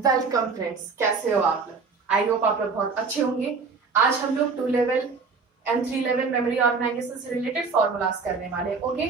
Welcome friends, कैसे हो आप लोग। आई होप आप लोग बहुत अच्छे होंगे। आज हम लोग 2 level and 3 level memory organisation से रिलेटेड फॉर्मूलाज करने वाले हैं। ओके,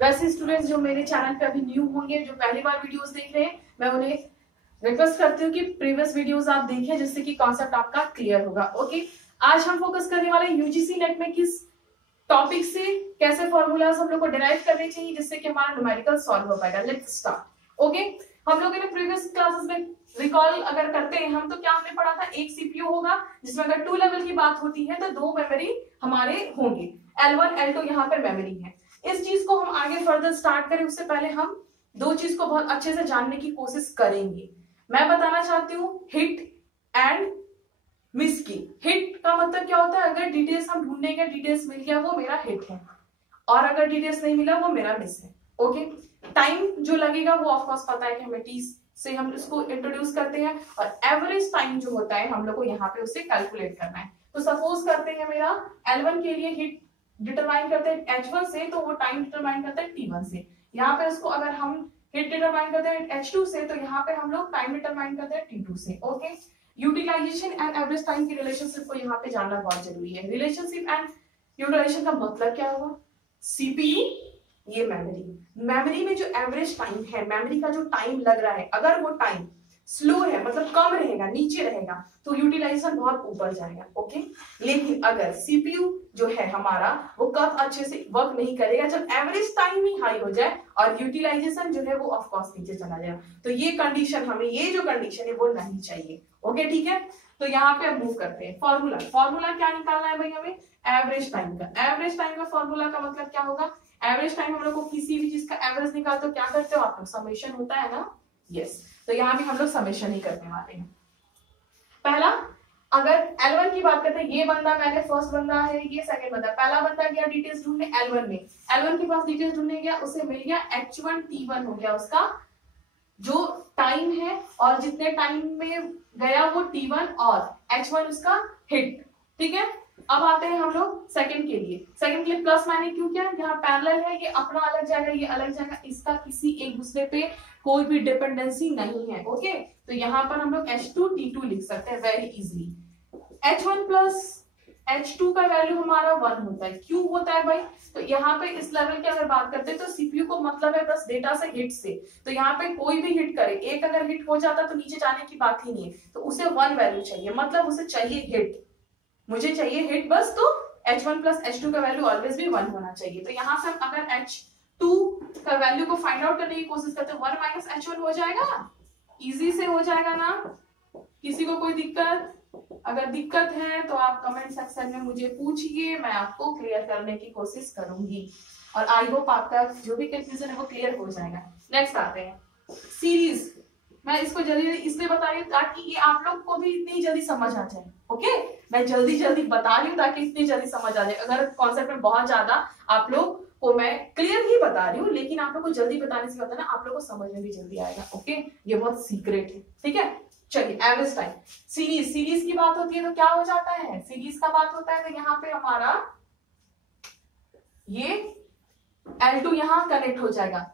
वैसे स्टूडेंट्स जो मेरे चैनल पे अभी न्यू होंगे, जो पहली बार वीडियोस देख रहे हैं, मैं उन्हें रिक्वेस्ट करती हूँ कि प्रीवियस वीडियोस आप देखें, जिससे कि कॉन्सेप्ट आपका क्लियर होगा। ओके, आज हम फोकस करने वाले यूजीसी नेट में किस टॉपिक से कैसे फॉर्मूलाज हम लोग को डिराइव करने चाहिए, जिससे कि हमारा न्यूमेरिकल सॉल्व हो पाएगा। Let's start. ओके, हम लोगों ने प्रीवियस क्लासेस में रिकॉल अगर करते हैं हम, तो क्या हमने पढ़ा था, एक सीपीयू होगा जिसमें अगर 2 लेवल की बात होती है तो 2 मेमोरी हमारे होंगे, L1 L2 यहाँ पर मेमोरी है। इस चीज को हम आगे फर्दर स्टार्ट करें उससे पहले हम दो चीज को बहुत अच्छे से जानने की कोशिश करेंगे। मैं बताना चाहती हूँ हिट एंड मिस की। हिट का मतलब क्या होता है, अगर डिटेल्स हम ढूंढने के डिटेल्स मिल गया वो मेरा हिट है, और अगर डिटेल्स नहीं मिला वो मेरा मिस है। ओके, टाइम जो लगेगा वो ऑफकोर्स पता है कि हमें टी से हम इसको इंट्रोड्यूस करते हैं, और एवरेज टाइम जो होता है हम लोग को यहाँ पे उसे कैलकुलेट करना है। तो सपोज करते हैं मेरा L1 के लिए हिट डिटरमाइन करते हैं H1 से, तो वो टाइम डिटरमाइन करते हैं T1 से। यहाँ पे उसको अगर हम हिट डिटरमाइन करते हैं H2 से, तो यहाँ पे हम लोग टाइम डिटरमाइन करते हैं T2 से। Okay, utilisation and average time की रिलेशनशिप को यहाँ पे जानना बहुत जरूरी है। रिलेशनशिप एंड यूटिलाइजेशन का मतलब क्या होगा, सीपीयू ये मेमोरी में जो एवरेज टाइम है, मेमोरी का जो टाइम लग रहा है, अगर वो टाइम स्लो है मतलब कम रहेगा, नीचे रहेगा, तो यूटिलाइजेशन बहुत ऊपर जाएगा। ओके, लेकिन अगर सीपीयू जो है हमारा वो कब अच्छे से वर्क नहीं करेगा, जब एवरेज टाइम ही हाई हो जाए और यूटिलाइजेशन जो है वो ऑफ कोर्स नीचे चला जाए। तो ये कंडीशन हमें, ये जो कंडीशन है वो नहीं चाहिए। ओके, ठीक है, तो यहाँ पे अब मूव करते हैं। फॉर्मूला क्या निकालना है भाई हमें, एवरेज टाइम का। एवरेज टाइम का फॉर्मूला का मतलब क्या होगा, एवरेज टाइम हम लोग को किसी भी चीज का एवरेज निकालते हो क्या करते हो आप लोग, समेशन होता है ना। यस, तो यहाँ भी हम लोग समेशन ही करने वाले हैं। पहला, अगर L1 की बात करते हैं, ये बंदा मैंने फर्स्ट बंदा है, ये सेकंड बंदा। पहला बंदा गया डिटेल्स ढूंढने L1 में, L1 के पास डिटेल्स ढूंढने गया, उसे मिल गया H1 T1 हो गया उसका जो टाइम है, और जितने टाइम में गया वो T1 और H1 उसका हिट। ठीक है, अब आते हैं हम लोग सेकंड के लिए। सेकंड के लिए प्लस मैंने क्यों किया, यहाँ पैरेलल है, ये अपना अलग जाएगा, ये अलग जाएगा, इसका किसी एक दूसरे पे कोई भी डिपेंडेंसी नहीं है। ओके, तो यहाँ पर हम लोग H2 T2 लिख सकते हैं very easily. H1 plus H2 का वैल्यू हमारा 1 होता है। क्यों होता है भाई, तो यहाँ पे इस लेवल की अगर बात करते हैं तो सीपीयू को मतलब है बस डेटा से, हिट से। तो यहाँ पे कोई भी हिट करे, एक अगर हिट हो जाता तो नीचे जाने की बात ही नहीं है, तो उसे 1 वैल्यू चाहिए, मतलब उसे चाहिए हिट, मुझे चाहिए हिट बस। तो H1 प्लस H2 का वैल्यू ऑलवेज भी 1 होना चाहिए। तो यहाँ से अगर H2 का वैल्यू को फाइंड आउट करने की कोशिश करते हैं, 1 माइनस H1 हो जाएगा, इजी से हो जाएगा ना। किसी को कोई दिक्कत, अगर दिक्कत है तो आप कमेंट सेक्शन में मुझे पूछिए, मैं आपको क्लियर करने की कोशिश करूंगी, और आई होप आपका जो भी कंफ्यूजन है वो क्लियर हो जाएगा। नेक्स्ट आते हैं सीरीज। मैं इसको जल्दी इसलिए बता रही हूँ ताकि ये आप लोग को भी इतनी जल्दी समझ आ जाए। ओके, मैं जल्दी जल्दी बता रही हूँ ताकि इतनी जल्दी समझ आ जाए। अगर कॉन्सेप्ट में बहुत ज्यादा आप लोग को मैं क्लियर ही बता रही हूँ, लेकिन आप लोग को जल्दी बताने से होता है ना, आप लोग को समझ में भी जल्दी आएगा। ओके, ये बहुत सीक्रेट है। ठीक है, चलिए एवरेज टाइम। सीरीज की बात होती है तो क्या हो जाता है, सीरीज का बात होता है तो यहाँ पे हमारा ये L2 यहाँ कनेक्ट हो जाएगा,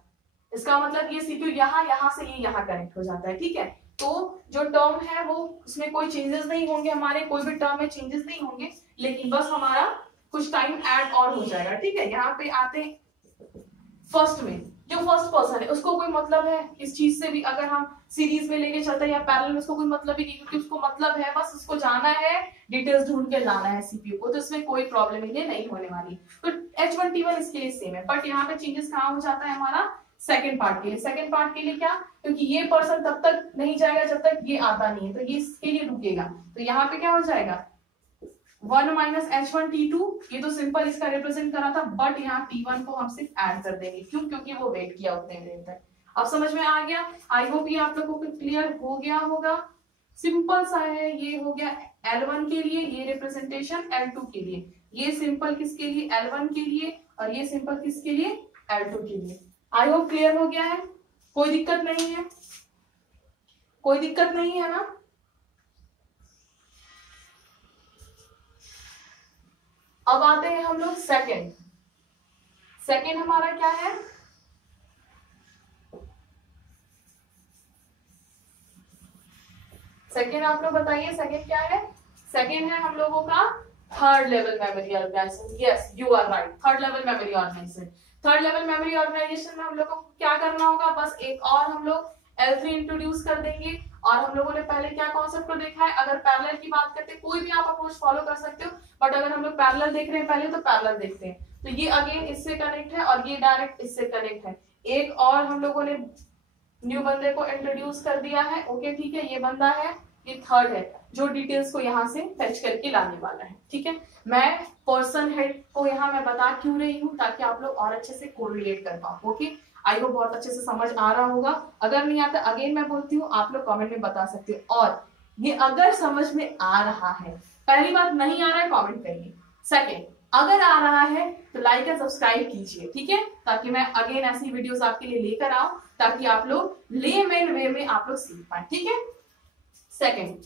इसका मतलब ये सीपीयू यहाँ से ये यहाँ कनेक्ट हो जाता है। ठीक है, तो जो टर्म है वो उसमें कोई चेंजेस नहीं होंगे, हमारे कोई भी टर्म में चेंजेस नहीं होंगे, लेकिन बस हमारा कुछ टाइम ऐड और हो जाएगा। ठीक है, यहाँ पे आते फर्स्ट में, जो फर्स्ट पर्सन है उसको कोई मतलब है इस चीज से भी, अगर हम सीरीज में लेके चलते हैं या पैरेलल में, उसको कोई मतलब ही नहीं, क्योंकि उसको मतलब है बस उसको जाना है, डिटेल्स ढूंढ के लाना है सीपीयू को, तो इसमें कोई प्रॉब्लम ही नहीं होने वाली। तो H1 T1 इसके लिए सेम है, बट यहाँ पे चेंजेस कहाँ हो जाता है हमारा सेकेंड पार्ट के लिए। सेकेंड पार्ट के लिए क्या, क्योंकि ये पर्सन तब तक नहीं जाएगा जब तक ये आता नहीं है, तो ये इसके लिए रुकेगा। तो यहाँ पे क्या हो जाएगा 1 माइनस H1 T2, ये तो सिंपल इसका रिप्रेजेंट करा था, बट यहाँ T1 को हम सिर्फ ऐड कर देंगे। क्यों, क्योंकि वो वेट किया उतने देर तक। अब समझ में आ गया, आई होप ये आप लोगों को क्लियर हो गया होगा। सिंपल सा है, ये हो गया L1 के लिए, ये रिप्रेजेंटेशन L2 के लिए, ये सिंपल किसके लिए, L1 के लिए, और ये सिंपल किसके लिए, L2 के लिए। आई होप क्लियर हो गया है, कोई दिक्कत नहीं है, कोई दिक्कत नहीं है ना। अब आते हैं हम लोग सेकंड। सेकंड हमारा क्या है, सेकेंड आप लोग बताइए, सेकेंड क्या है? सेकेंड है हम लोगों का third level memory organisation. Yes, you are right, third level memory organisation. Third level memory organisation में हम लोगों को क्या करना होगा? बस एक और हम लोग L3 इंट्रोड्यूस कर देंगे। और हम लोगों ने पहले क्या कॉन्सेप्ट को देखा है? अगर पैरेलल की बात करते हैं, कोई भी आप अप्रोच फॉलो कर सकते हो, बट अगर हम लोग पैरेलल देख रहे हैं पहले, तो पैरेलल देखते हैं। तो ये अगेन इससे कनेक्ट है और ये डायरेक्ट इससे कनेक्ट है। एक और हम लोगों ने न्यू बंदे को इंट्रोड्यूस कर दिया है। ओके ठीक है, ये बंदा है, ये थर्ड है जो डिटेल्स को यहाँ से फेच करके लाने वाला है। ठीक है, मैं पर्सन हेड को यहाँ मैं बता क्यों रही हूँ, ताकि आप लोग और अच्छे से कोरिलेट कर पाओ। ओके, आई होप बहुत अच्छे से समझ आ रहा होगा। अगर नहीं आता, अगेन मैं बोलती हूँ, आप लोग कमेंट में बता सकते हो। और ये अगर समझ में आ रहा है, पहली बात नहीं आ रहा है कमेंट करिए। सेकेंड, अगर आ रहा है तो लाइक एंड सब्सक्राइब कीजिए। ठीक है, ताकि मैं अगेन ऐसी वीडियोस आपके लिए लेकर आऊं, ताकि आप लोग लेमैन वे में आप लोग सीख पाए। ठीक है, सेकेंड,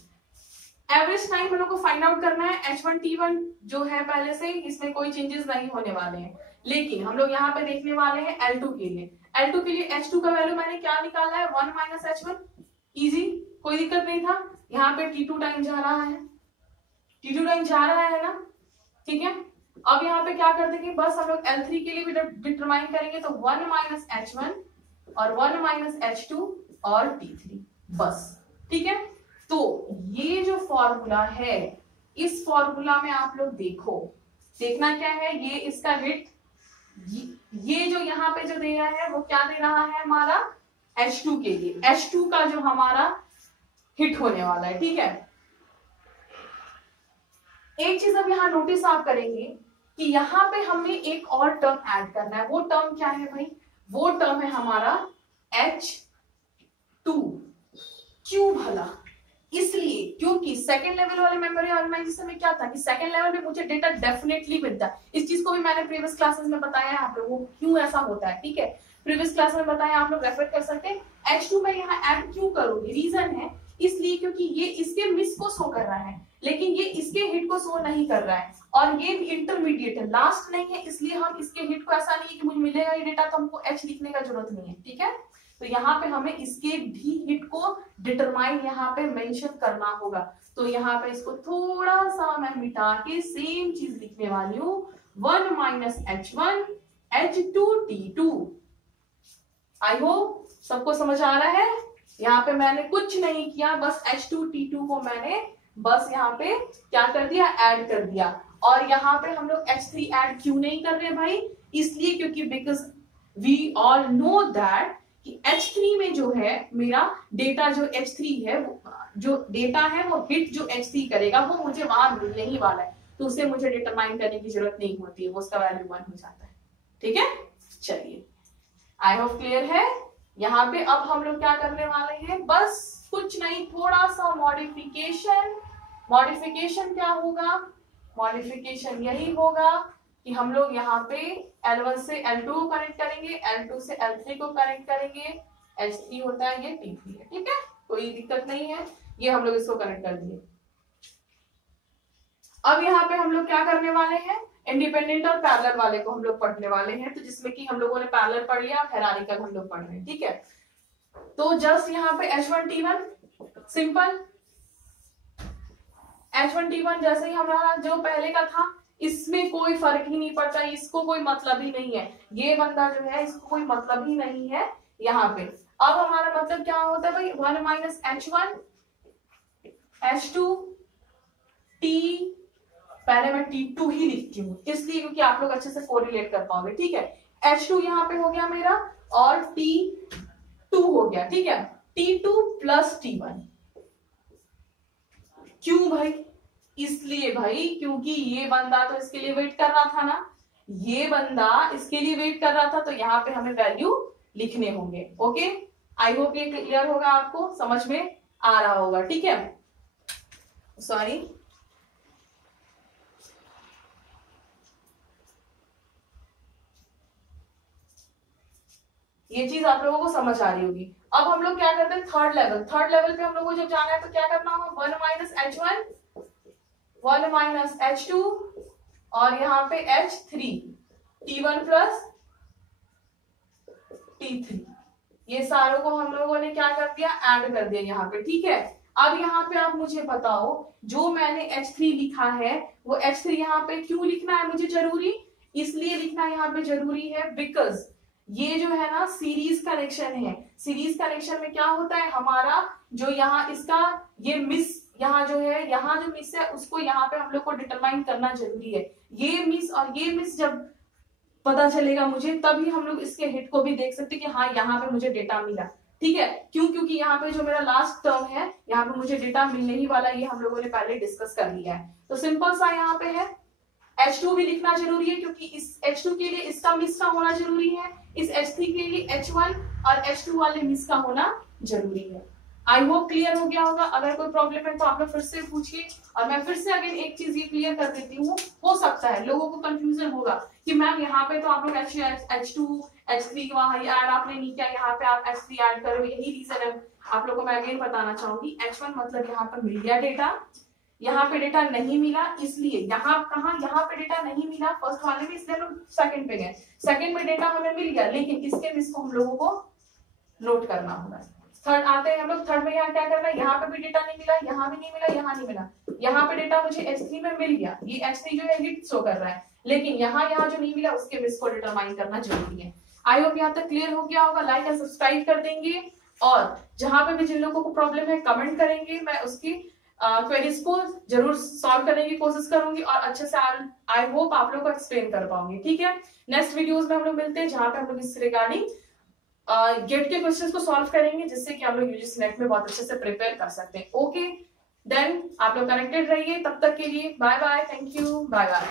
एवरेज टाइम हम लोग को फाइंड आउट करना है। H1 T1 जो है पहले से, इसमें कोई चेंजेस नहीं होने वाले हैं, लेकिन हम लोग यहाँ पे देखने वाले हैं L2 के लिए। L2 के लिए H2 का वैल्यू मैंने क्या निकाला है? 1 माइनस H1। इजी, कोई दिक्कत नहीं था। यहाँ पे T2 टाइम जा रहा है, T2 टाइम जा रहा है ना। ठीक है, अब यहाँ पे क्या कर देंगे? बस हम लोग L3 के लिए भी डिटरमाइन करेंगे, तो 1 माइनस H1 और 1 माइनस H2 और T3 बस। ठीक है, तो ये जो फॉर्मूला है, इस फॉर्मूला में आप लोग देखो, देखना क्या है? ये इसका हिट, ये जो यहाँ पे जो दे रहा है वो क्या दे रहा है? हमारा H2 के लिए, H2 का जो हमारा हिट होने वाला है। ठीक है, एक चीज अब यहाँ नोटिस आप करेंगे कि यहाँ पे हमें एक और टर्म ऐड करना है। वो टर्म क्या है भाई? वो टर्म है हमारा H2। क्यों भला? इसलिए क्योंकि सेकंड लेवल वाले मेमोरी ऑर्गेनाइजेशन में क्या था कि सेकंड लेवल में मुझे डेटा डेफिनेटली मिलता है। इस चीज को भी मैंने प्रीवियस क्लासेस में बताया है आप लोगों को, क्यों ऐसा होता है। ठीक है, प्रीवियस क्लास में बताया, आप लोग रेफर कर सकते हैं। H2 में यहाँ ऐड क्यों करूंगी? रीजन है इसलिए क्योंकि ये इसके मिस को शो कर रहा है, लेकिन ये इसके हिट को शो नहीं कर रहा है, और ये इंटरमीडिएट है, लास्ट नहीं है, इसलिए हम इसके हिट को, ऐसा नहीं है कि मुझे मिलेगा ये डेटा तो हमको H लिखने का जरूरत नहीं है। ठीक है, तो यहाँ पे हमें इसके भी हिट को डिटरमाइन यहाँ पे मेंशन करना होगा। तो यहाँ पे इसको थोड़ा सा मैं मिटा के सेम चीज लिखने वाली हूँ, 1 minus H1 H2 T2। I hope सबको समझ आ रहा है। यहाँ पे मैंने कुछ नहीं किया, बस H2 T2 को मैंने बस यहाँ पे क्या कर दिया? ऐड कर दिया। और यहाँ पे हम लोग H3 ऐड क्यों नहीं कर रहे भाई? इसलिए क्योंकि because we all know that कि H3 में जो है मेरा डेटा, जो H3 है, जो डेटा है वो हिट जो H3 करेगा वो मुझे वहां मिलने ही वाला है, तो उसे मुझे डिटरमाइन करने की जरूरत नहीं होती है, वो उसका वैल्यू 1 हो जाता है। ठीक है, चलिए, आई होप क्लियर है। यहाँ पे अब हम लोग क्या करने वाले हैं? बस कुछ नहीं, थोड़ा सा मॉडिफिकेशन। मॉडिफिकेशन क्या होगा? मॉडिफिकेशन यही होगा कि हम लोग यहाँ पे L1 से L2 को कनेक्ट करेंगे, L2 से L3 को कनेक्ट करेंगे, H3 होता है, ये T3 है। ठीक है, कोई दिक्कत नहीं है, ये हम लोग इसको कनेक्ट कर दिए। अब यहाँ पे हम लोग क्या करने वाले हैं? इंडिपेंडेंट और पैरेलल वाले को हम लोग पढ़ने वाले हैं, तो जिसमें कि हम लोगों ने पैरेलल पढ़ लिया, हेरारिकल हम लोग पढ़ रहे हैं। ठीक है, तो जस्ट यहाँ पे H1 T1 simple, H1 T1 जैसे ही हमारा जो पहले का था, इसमें कोई फर्क ही नहीं पड़ता, इसको कोई मतलब ही नहीं है, ये बंदा जो है इसको कोई मतलब ही नहीं है यहाँ पे। अब हमारा मतलब क्या होता है भाई? 1 माइनस H1 H2 T, पहले मैं T2 ही लिखती हूँ इसलिए क्योंकि आप लोग अच्छे से कोरिलेट कर पाओगे। ठीक है, H2 यहाँ पे हो गया मेरा और T2 हो गया। ठीक है, T2 प्लस T1। क्यों भाई? इसलिए भाई क्योंकि ये बंदा तो इसके लिए वेट कर रहा था ना, ये बंदा इसके लिए वेट कर रहा था, तो यहाँ पे हमें वैल्यू लिखने होंगे। ओके, आई होप ये क्लियर होगा, आपको समझ में आ रहा होगा। ठीक है, सॉरी, ये चीज आप लोगों को समझ आ रही होगी। अब हम लोग क्या करते हैं? Third level. थर्ड लेवल पे हम लोग को जब जाना है तो क्या करना होगा? 1 माइनस H1 1 माइनस H2 और यहाँ पे H3 T1 प्लस T3, ये सारों को हम लोगों ने क्या कर दिया? ऐड कर दिया यहाँ पे। ठीक है, अब यहाँ पे आप मुझे बताओ, जो मैंने H3 लिखा है वो H3 यहाँ पे क्यों लिखना है मुझे जरूरी? इसलिए लिखना यहाँ पे जरूरी है बिकॉज ये जो है ना सीरीज कनेक्शन है। सीरीज कनेक्शन में क्या होता है, हमारा जो यहाँ इसका ये मिस, यहाँ जो है, यहाँ जो मिस है उसको यहाँ पे हम लोग को डिटरमाइन करना जरूरी है। ये मिस और ये मिस जब पता चलेगा मुझे, तभी हम लोग इसके हिट को भी देख सकते हैं कि हाँ यहाँ पे मुझे डेटा मिला। ठीक है, क्यों? क्योंकि यहाँ पे जो मेरा लास्ट टर्म है यहाँ पे मुझे डेटा मिलने ही वाला, ये हम लोगों ने पहले डिस्कस कर लिया है। तो सिंपल सा यहाँ पे है H2 भी लिखना जरूरी है क्योंकि इस H2 के लिए इसका मिस का होना जरूरी है, इस H3 के लिए H1 और H2 वाले मिस का होना जरूरी है। आई होप क्लियर हो गया होगा। अगर कोई प्रॉब्लम है तो आप लोग फिर से पूछिए। और मैं फिर से अगेन एक चीज ये क्लियर कर देती हूँ, हो सकता है लोगों को कंफ्यूजन होगा कि मैम यहाँ पे तो आप लोग H2 H3 वहां ऐड आपने नहीं किया, यहाँ पे आप H3 ऐड करो, यही रीजन है। आप लोगों को मैं अगेन बताना चाहूंगी, H1 मतलब यहाँ पर मिल गया डेटा, यहाँ पे डेटा नहीं मिला, इसलिए यहाँ कहा यहाँ पे डेटा नहीं मिला फर्स्ट वाले में, इसलिए लोग सेकंड पे गए। सेकंड में डेटा हमें मिल गया, लेकिन इसके मिस को हम लोगों को नोट करना होगा। थर्ड आते हैं हम लोग, थर्ड में यहाँ क्या करना है, यहाँ पे भी डेटा नहीं मिला, यहाँ भी नहीं मिला, यहाँ नहीं मिला, यहाँ पे डेटा मुझे H3 में मिल गया, ये H3 जो है हिट शो कर रहा है, लेकिन यहाँ जो नहीं मिला उसके मिस को डिटरमाइन करना जरूरी है। आई होप यहाँ तक क्लियर हो गया होगा। लाइक एंड सब्सक्राइब कर देंगे, और जहां पे भी जिन लोगों को प्रॉब्लम है कमेंट करेंगे, मैं उसकी क्वेरीज को जरूर सॉल्व करने की कोशिश करूंगी और अच्छे से आई होप आप लोग को एक्सप्लेन कर पाऊंगी। ठीक है, नेक्स्ट वीडियोस में हम लोग मिलते हैं जहां पे हम लोग इस रिगार्डिंग गेट के क्वेश्चंस को सॉल्व करेंगे, जिससे कि हम लोग यूजीसी नेट में बहुत अच्छे से प्रिपेयर कर सकते हैं। ओके देन आप लोग कनेक्टेड रहिए, तब तक के लिए bye bye, thank you, bye bye.